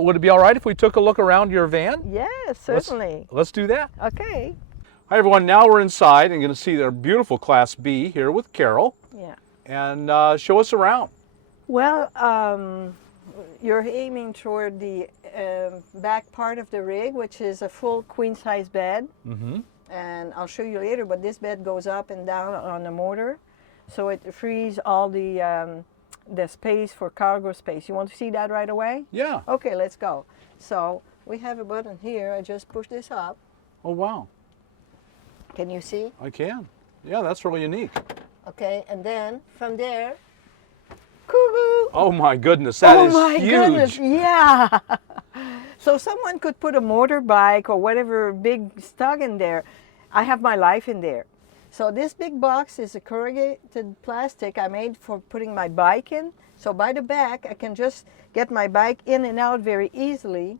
Would it be all right if we took a look around your van? Yes, certainly. Let's do that. Okay. Hi everyone, now we're inside and going to see their beautiful Class B here with Carol. Yeah. And show us around. Well, you're aiming toward the back part of the rig, which is a full queen-size bed. Mm-hmm. And I'll show you later, but this bed goes up and down on the motor, so it frees all the space for cargo space. You want to see that right away? Yeah. Okay, let's go. So we have a button here. I just push this up. Oh wow. Can you see? I can. Yeah, that's really unique. Okay, and then from there, cuckoo! Oh my goodness, that is oh my huge. goodness, yeah. So someone could put a motorbike or whatever big stuff in there. I have my life in there. So this big box is a corrugated plastic I made for putting my bike in. So by the back, I can just get my bike in and out very easily.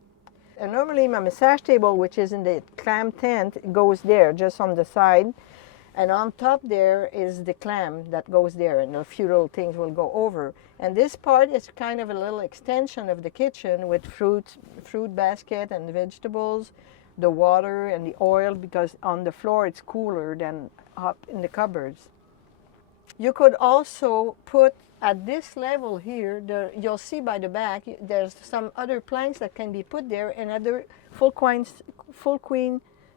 And normally my massage table, which is in the clam tent, goes there, just on the side. And on top there is the clam that goes there, and a few little things will go over. And this part is kind of a little extension of the kitchen with fruit basket and vegetables, the water and the oil, because on the floor it's cooler than up in the cupboards. You could also put at this level here, you'll see by the back, there's some other planks that can be put there, and other full queen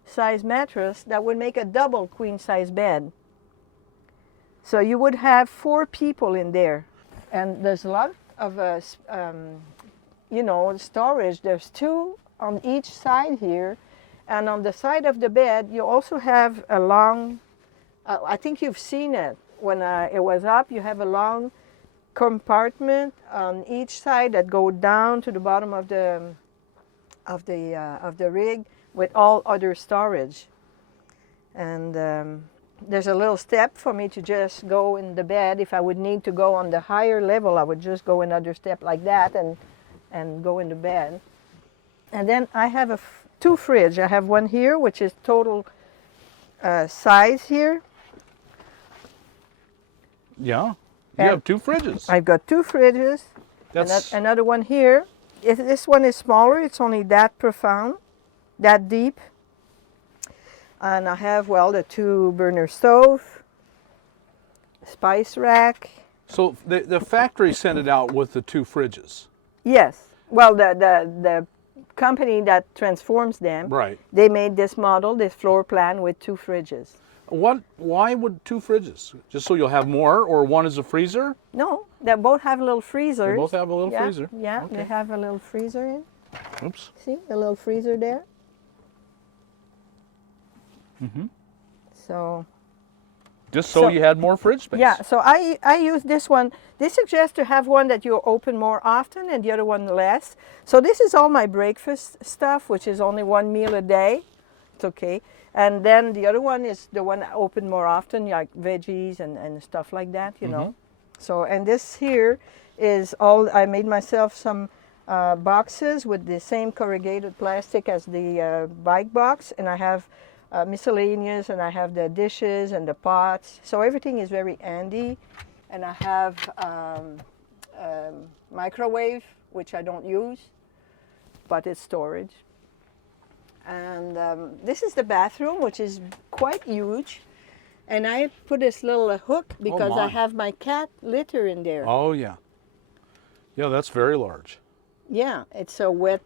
size mattress that would make a double queen size bed. So you would have 4 people in there, and there's a lot of storage. There's 2 on each side here, and on the side of the bed you also have a long, I think you've seen it when it was up, you have a long compartment on each side that go down to the bottom of the rig, with all other storage. And there's a little step for me to just go in the bed. If I would need to go on the higher level, I would just go another step like that and go in the bed. And then I have 2 fridges. I have one here, which is total size here. Yeah, you have 2 fridges. I've got 2 fridges. That's another one here. This one is smaller. It's only that profound, that deep. And I have, well, the 2 burner stove, spice rack. So the factory sent it out with the 2 fridges. Yes. Well, the company that transforms them, Right. They made this model, this floor plan with 2 fridges. Why would 2 fridges? Just so you'll have more, or one is a freezer? No, they both have little freezers. They both have a little freezer. Yeah, Okay. They have a little freezer in. Oops. See, a little freezer there. Mm-hmm. So. Just so you had more fridge space. Yeah, so I use this one. They suggest to have one that you open more often and the other one less. So this is all my breakfast stuff, which is only 1 meal a day. It's okay. And then the other one is the one I open more often, like veggies and stuff like that, you know. So, and this here is all, I made myself some boxes with the same corrugated plastic as the bike box, and I have miscellaneous, and I have the dishes and the pots. So everything is very handy. And I have microwave, which I don't use, but it's storage. And this is the bathroom, which is quite huge. And I put this little hook because I have my cat litter in there. Oh, yeah. Yeah, that's very large. Yeah, it's a wet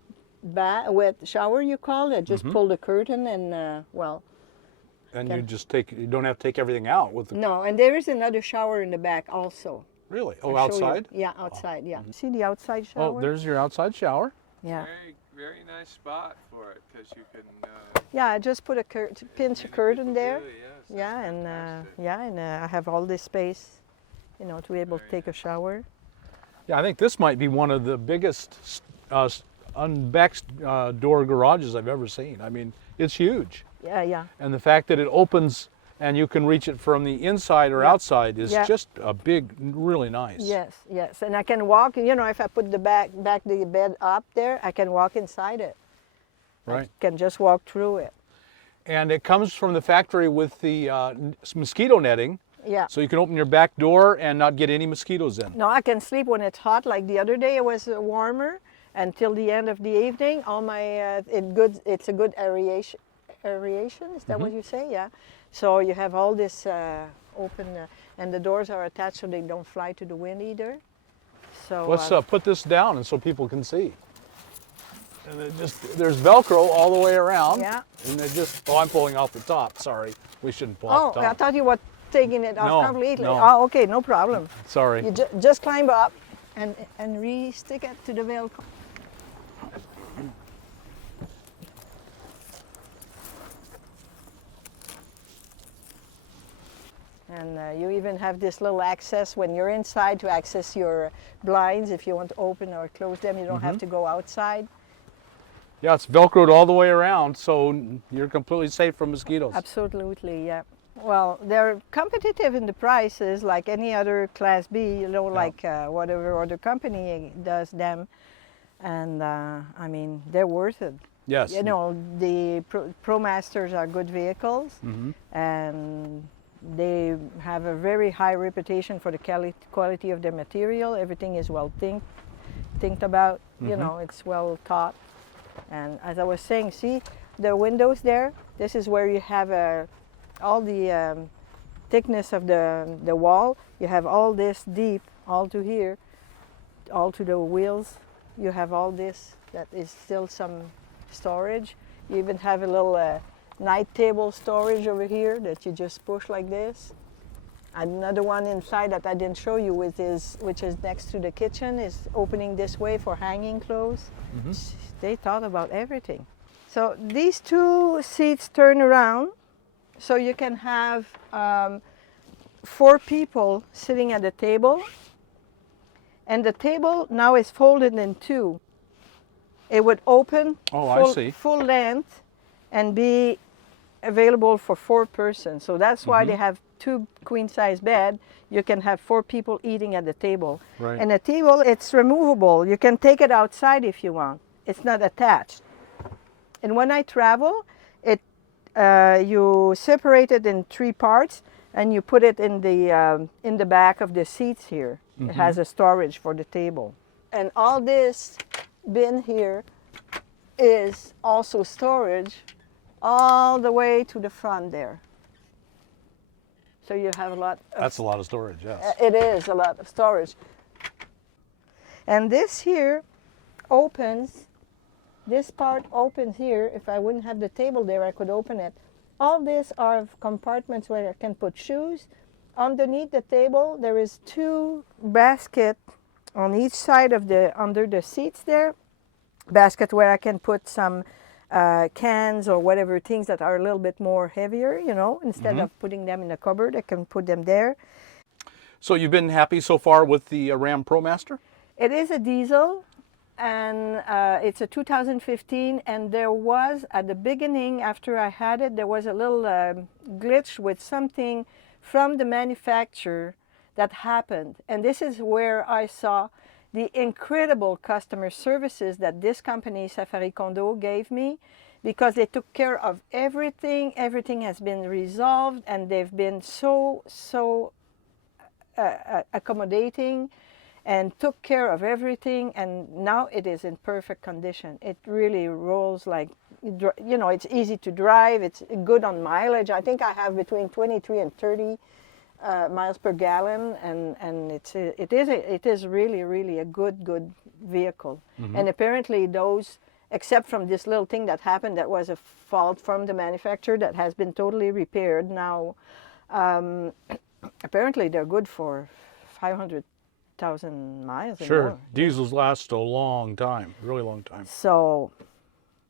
shower, you call it. Just pull the curtain and, well. And you don't have to take everything out with the... No, and there is another shower in the back also. Really? Oh, I'll show you. outside? Yeah, outside, yeah. See the outside shower? Oh, there's your outside shower. Yeah. Very nice spot for it, because you can... Yeah, I just put a pinch a curtain there. Do, yes, Yeah, and I have all this space, you know, to be able to take a shower. Yeah, I think this might be one of the biggest back door garages I've ever seen. I mean, it's huge. Yeah, yeah. And the fact that it opens and you can reach it from the inside or outside is just a big, really nice. Yes, yes. And I can walk, you know, if I put the back the bed up there, I can walk inside it. Right. I can just walk through it. And it comes from the factory with the mosquito netting. Yeah. So you can open your back door and not get any mosquitoes in. No, I can sleep when it's hot. Like the other day it was warmer, until the end of the evening. All my it's a good aeration. Aeration, is that what you say? Yeah. So you have all this open, and the doors are attached so they don't fly to the wind either. So Let's put this down and so people can see. And it just, there's Velcro all the way around. Yeah. And it just, oh, I'm pulling off the top. Sorry. We shouldn't pull off the I top. thought you were taking it off No, completely. no. Oh, okay, no problem. Sorry. You just climb up and re-stick it to the Velcro. And you even have this little access when you're inside to access your blinds. If you want to open or close them, you don't have to go outside. Yeah, it's Velcroed all the way around, so you're completely safe from mosquitoes. Absolutely, yeah. Well, they're competitive in the prices like any other Class B, you know, like whatever other company does them. And I mean, they're worth it. Yes. You know, the ProMasters are good vehicles, and they have a very high reputation for the quality of their material. Everything is well think about, you know, it's well thought. And as I was saying, see the windows there? This is where you have all the thickness of the wall. You have all this deep, all to here, all to the wheels. You have all this, that is still some storage. You even have a little night table storage over here that you just push like this. Another one inside that I didn't show you, which is next to the kitchen, is opening this way for hanging clothes. They thought about everything. So these two seats turn around, so you can have 4 people sitting at the table. And the table now is folded in 2. It would open full length and be available for 4 persons. So that's why they have 2 queen-size bed. You can have 4 people eating at the table. Right. And the table, it's removable. You can take it outside if you want. It's not attached. And when I travel, you separate it in 3 parts and you put it in the back of the seats here. It has a storage for the table. And all this bin here is also storage all the way to the front there. So you have a lot of... That's a lot of storage, yes. It is a lot of storage. And this here opens, this part opens here. If I wouldn't have the table there, I could open it. All these are compartments where I can put shoes. Underneath the table, there is 2 baskets on each side of under the seats there. Basket where I can put some cans or whatever things that are a little bit more heavier, you know, instead of putting them in a cupboard, I can put them there. So you've been happy so far with the Ram Promaster? It is a diesel, and it's a 2015, and there was, at the beginning, after I had it, there was a little glitch with something from the manufacturer that happened. And this is where I saw the incredible customer services that this company, Safari Condo, gave me, because they took care of everything. Everything has been resolved, and they've been so accommodating and took care of everything, and now it is in perfect condition. It really rolls like, you know, it's easy to drive, it's good on mileage. I think I have between 23 and 30 miles per gallon, and it is really a good vehicle. And apparently those, except from this little thing that happened that was a fault from the manufacturer that has been totally repaired now, apparently they're good for 500,000 miles. Sure. Diesels last a long time, really long time. So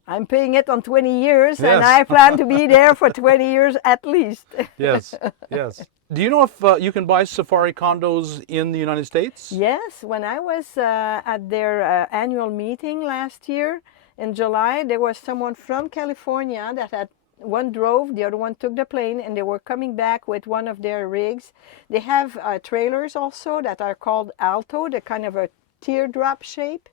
I'm paying it on 20 years, Yes. and I plan to be there for 20 years at least. Yes, yes. Do you know if you can buy Safari condos in the United States? Yes, when I was at their annual meeting last year in July, there was someone from California that had, one drove, the other one took the plane, and they were coming back with one of their rigs. They have trailers also that are called Alto, the kind of a teardrop shape.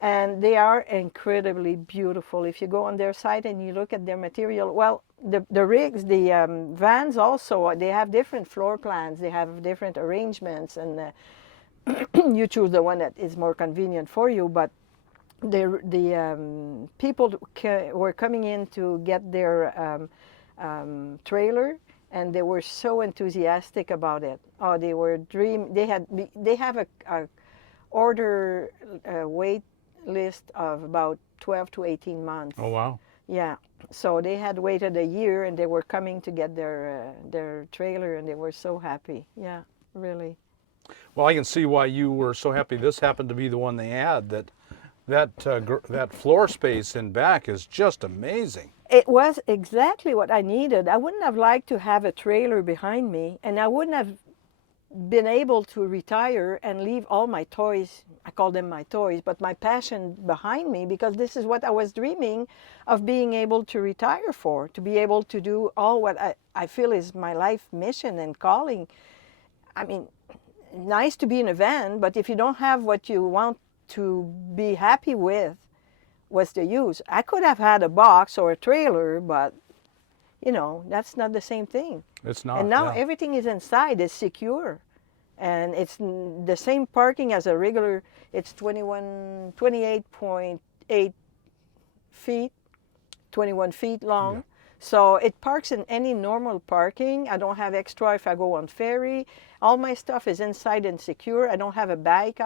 And they are incredibly beautiful. If you go on their site and you look at their material, well, the rigs, the vans also, they have different floor plans, they have different arrangements, and you choose the one that is more convenient for you, but the people were coming in to get their trailer, and they were so enthusiastic about it. Oh, they were they have a order wait list of about 12 to 18 months. Oh, wow. Yeah, so they had waited a year, and they were coming to get their trailer, and they were so happy. Yeah, really. Well, I can see why you were so happy this happened to be the one they had. That floor space in back is just amazing. It was exactly what I needed. I wouldn't have liked to have a trailer behind me, and I wouldn't have been able to retire and leave all my toys. I call them my toys, but my passion behind me, because this is what I was dreaming of being able to retire for, to be able to do all what I feel is my life mission and calling. I mean, nice to be in a van, but if you don't have what you want to be happy with, what's the use? I could have had a box or a trailer, but you know, that's not the same thing. It's not. And now yeah. everything is inside, it's secure. And it's the same parking as a regular. It's 28.8 feet, 21 feet long. Yeah. So it parks in any normal parking. I don't have extra if I go on ferry. All my stuff is inside and secure. I don't have a bike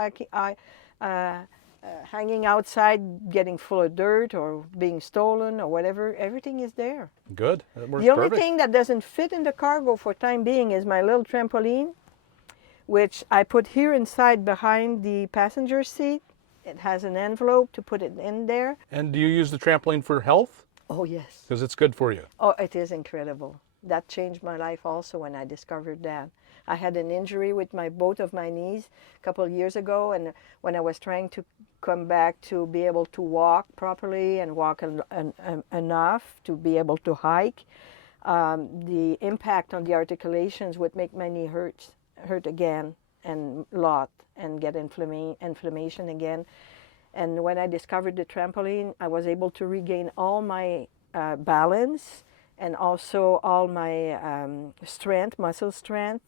hanging outside getting full of dirt or being stolen or whatever. Everything is there. Good. That works The only perfect. thing that doesn't fit in the cargo for time being is my little trampoline, which I put here inside behind the passenger seat. It has an envelope to put it in there. And do you use the trampoline for health? Oh, yes. Because it's good for you. Oh, it is incredible. That changed my life also when I discovered that. I had an injury with both of my knees a couple of years ago, and when I was trying to come back to be able to walk properly and walk enough to be able to hike, the impact on the articulations would make my knee hurt again and a lot, and get inflammation again. And when I discovered the trampoline, I was able to regain all my balance and also all my strength, muscle strength.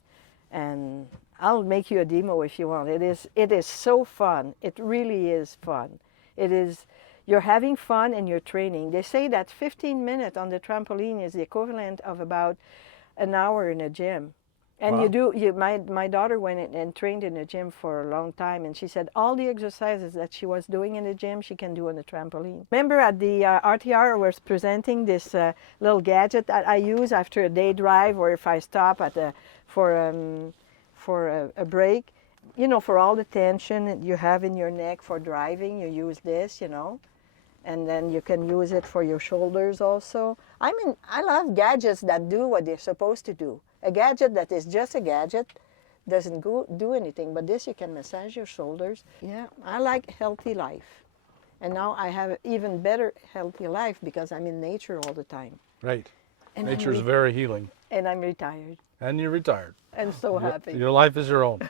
And I'll make you a demo if you want. It is so fun. It really is fun. You're having fun and you're training. They say that 15 minutes on the trampoline is the equivalent of about an hour in a gym. And Wow. my daughter went in and trained in the gym for a long time, and she said all the exercises that she was doing in the gym, she can do on the trampoline. Remember at the RTR, I was presenting this little gadget that I use after a day drive, or if I stop for a break. You know, for all the tension you have in your neck for driving, you use this, you know. And then you can use it for your shoulders also. I mean, I love gadgets that do what they're supposed to do. A gadget that is just a gadget doesn't do anything, but this you can massage your shoulders. Yeah, I like healthy life. And now I have even better healthy life because I'm in nature all the time. Right. And Nature's very healing. And I'm retired And you're retired. and so happy. Your life is your own.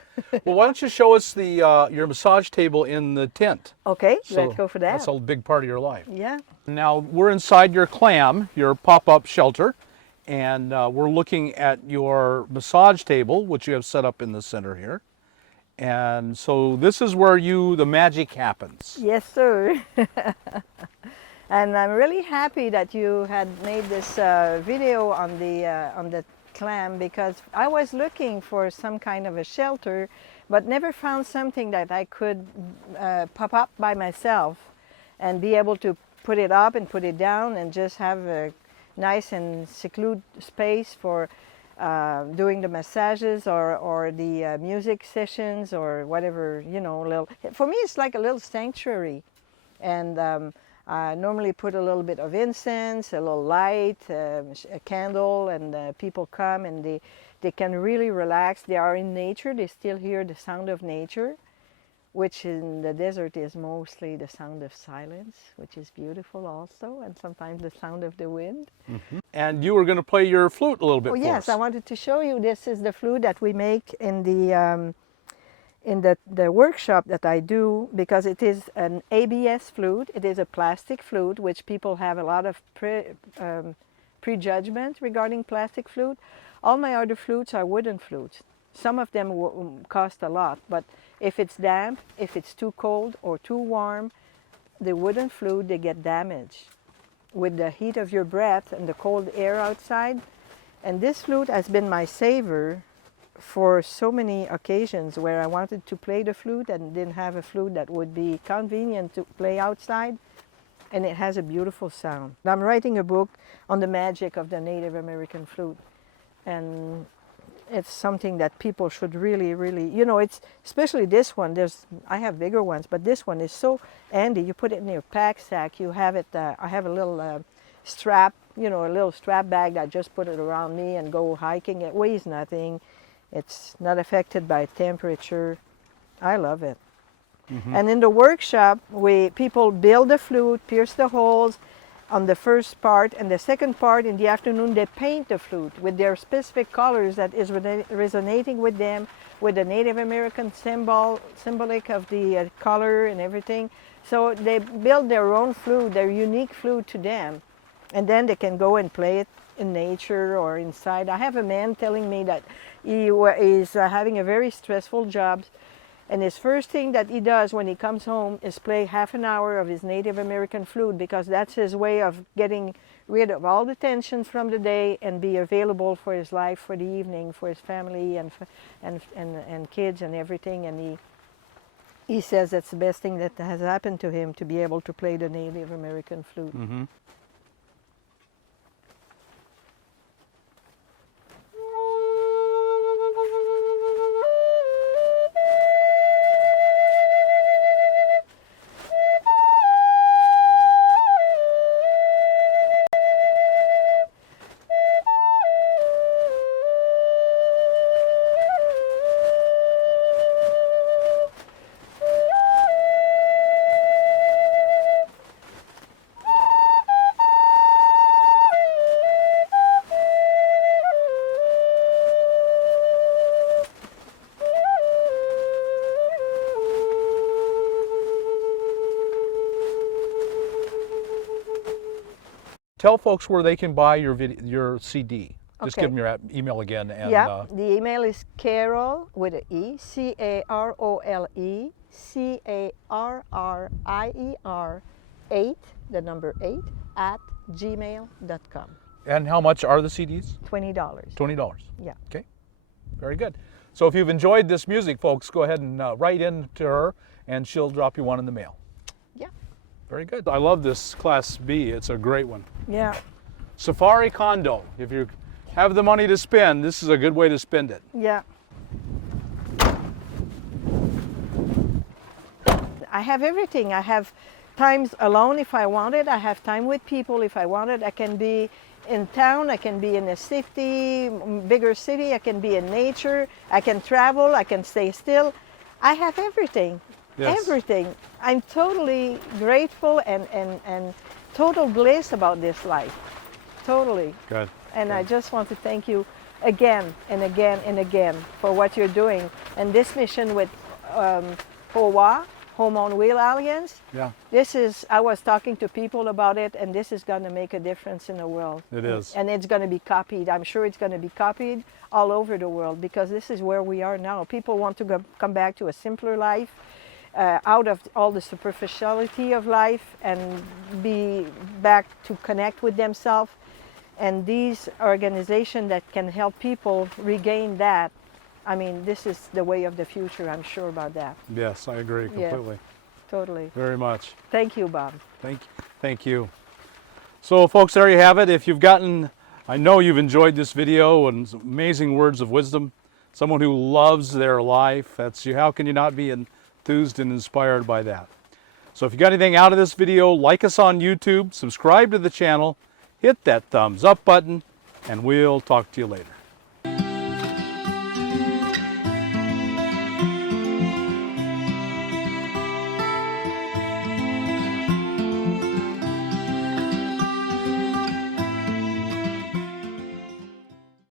Well, why don't you show us your massage table in the tent? Okay, So let's go for that. That's a big part of your life. Yeah. Now, we're inside your clam, your pop-up shelter, and we're looking at your massage table, which you have set up in the center here. And so this is where the magic happens. Yes, sir. And I'm really happy that you had made this video on the clam, because I was looking for some kind of a shelter, but never found something that I could pop up by myself and be able to put it up and put it down and just have a nice and secluded space for doing the massages or the music sessions or whatever, you know. For me, it's like a little sanctuary. And I normally put a little bit of incense, a little light, a candle, and people come and they can really relax. They are in nature. They still hear the sound of nature, which in the desert is mostly the sound of silence, which is beautiful also, and sometimes the sound of the wind. Mm-hmm. And you were going to play your flute a little bit Oh, for yes, us. I wanted to show you. This is the flute that we make in the workshop that I do, because it is an ABS flute. It is a plastic flute, which people have a lot of prejudgment regarding plastic flute. All my other flutes are wooden flutes. Some of them cost a lot, but if it's damp, if it's too cold or too warm, the wooden flute, they get damaged with the heat of your breath and the cold air outside. And this flute has been my saver for so many occasions where I wanted to play the flute and didn't have a flute that would be convenient to play outside. And it has a beautiful sound. I'm writing a book on the magic of the Native American flute. And it's something that people should really, really, you know, it's especially this one. I have bigger ones, but this one is so handy. You put it in your pack sack. You have it, I have a little strap, you know, a little strap bag that I just put it around me and go hiking. It weighs nothing. It's not affected by temperature. I love it. Mm-hmm. And in the workshop, people build the flute, pierce the holes on the first part, and the second part in the afternoon they paint the flute with their specific colors that is resonating with them, with the Native American symbolic of the color and everything. So they build their own flute, their unique flute to them, and then they can go and play it in nature or inside. I have a man telling me that he is having a very stressful job, and his first thing that he does when he comes home is play half an hour of his Native American flute, because that's his way of getting rid of all the tension from the day and be available for his life for the evening, for his family and kids and everything. And he says that's the best thing that has happened to him, to be able to play the Native American flute. Mm-hmm. Tell folks where they can buy your CD. Just Okay. give them your email again. And, Yeah, the email is Carol with an E, CAROLE, CARRIER 8, the number 8, at gmail.com. and how much are the CDs? $20. $20. Yeah. Okay, very good. So if you've enjoyed this music, folks, go ahead and write in to her, and she'll drop you one in the mail. Yeah. Very good. I love this Class B. It's a great one. Yeah. Safari Condo. If you have the money to spend, this is a good way to spend it. Yeah. I have everything. I have times alone if I want it. I have time with people if I want it. I can be in town, I can be in a city, bigger city, I can be in nature, I can travel, I can stay still. I have everything. Yes. Everything. I'm totally grateful and total bliss about this life. Totally. Good. And I just want to thank you again and again and again for what you're doing. And this mission with HOWA, Home on Wheel Alliance, Yeah, I was talking to people about it, and this is going to make a difference in the world. it is. And it's going to be copied. I'm sure it's going to be copied all over the world, because this is where we are now. People want to come back to a simpler life, out of all the superficiality of life, and be back to connect with themselves. And these organizations that can help people regain that, I mean, this is the way of the future. I'm sure about that. Yes, I agree completely. Totally. Very much. Thank you, Bob. Thank you. So folks, there you have it. If you've I know you've enjoyed this video and some amazing words of wisdom. Someone who loves their life. How can you not be enthused and inspired by that? So if you got anything out of this video, like us on YouTube, subscribe to the channel, hit that thumbs up button, and we'll talk to you later.